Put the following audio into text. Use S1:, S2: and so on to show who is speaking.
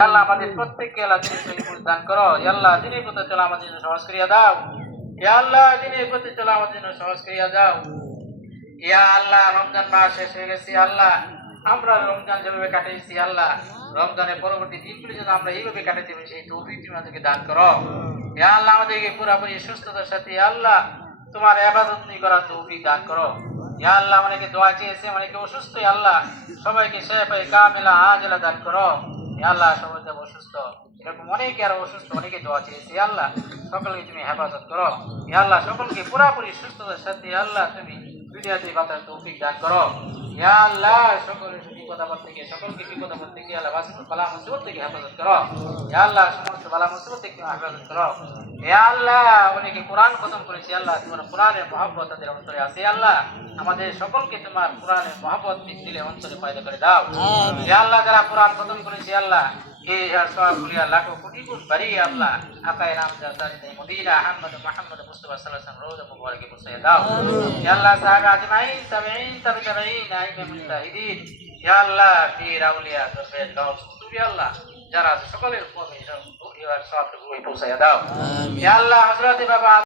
S1: আল্লাহ আমাদের প্রত্যেককে আল্লাহ দিনের দান করো। আল্লাহ, দিনের প্রতি চলা আমাদের জন্য সহজ করিয়া দাও। ইয়া আল্লাহ, দিনের প্রতি চলা আমাদের জন্য সহজ করিয়া দাও। ইয়া আল্লাহ, রমজান মাস শেষ হয়ে গেছে আল্লাহ। আমরা রমজান যেভাবে কাটিয়েছি আল্লাহ, রমজানের পরবর্তী দিনগুলি যেন আমরা এইভাবে কাটাতে পারি, সেই তৌফিক তুমি আমাদেরকে দান করো। ইয়া আল্লাহ, আমাদেরকে পুরাপুরি সুস্থতার সাথে আল্লাহ, তোমার আবাদত করার তৌফিক দান করো। ইয়া আল্লাহ অনেকে দোয়া চেয়েছে অনেকে অসুস্থ আল্লাহ, সবাইকে শেফে কামেলা আজলা দান করো। আল্লাহ, সবাই অসুস্থ। এরকম অনেকে আরও অসুস্থ, অনেকে দোয়া চেয়েছে আল্লাহ, সকলকে তুমি হেফাজত করো। আল্লাহ, সকলকে পুরাপুরি সুস্থতার সাথে আল্লাহ, তুমি দুনিয়াতে বাতার তৌফিক দান করো। আল্লাহ সকলের বিপদ আপদ থেকে সকলকে বিপদ আপদ থেকে আল্লাহ বালা মুসিবত থেকে হেফাজত করো। ইয়া আল্লাহ সমস্ত বালা মুসিবত থেকে হেফাজত করো। ইয়া আল্লাহ অনেকে কোরআন খতম করেছে আল্লাহ তোমার কোরআনের মহব্বত তাদের অন্তরে আছে। আল্লাহ আমাদের সকলকে তোমার কোরআনের মহব্বত দিলে অন্তরে পয়দা করে দাও। ইয়া আল্লাহ যারা কোরআন খতম করেছে আল্লাহ এই ইয়া আল্লাহ পীর আউলিয়া দরবেশ গাউস তুমি আল্লাহ যারা সকলের উপর এই সব সব পৌঁছে দাও। ইয়া আল্লাহ হযরত বাবা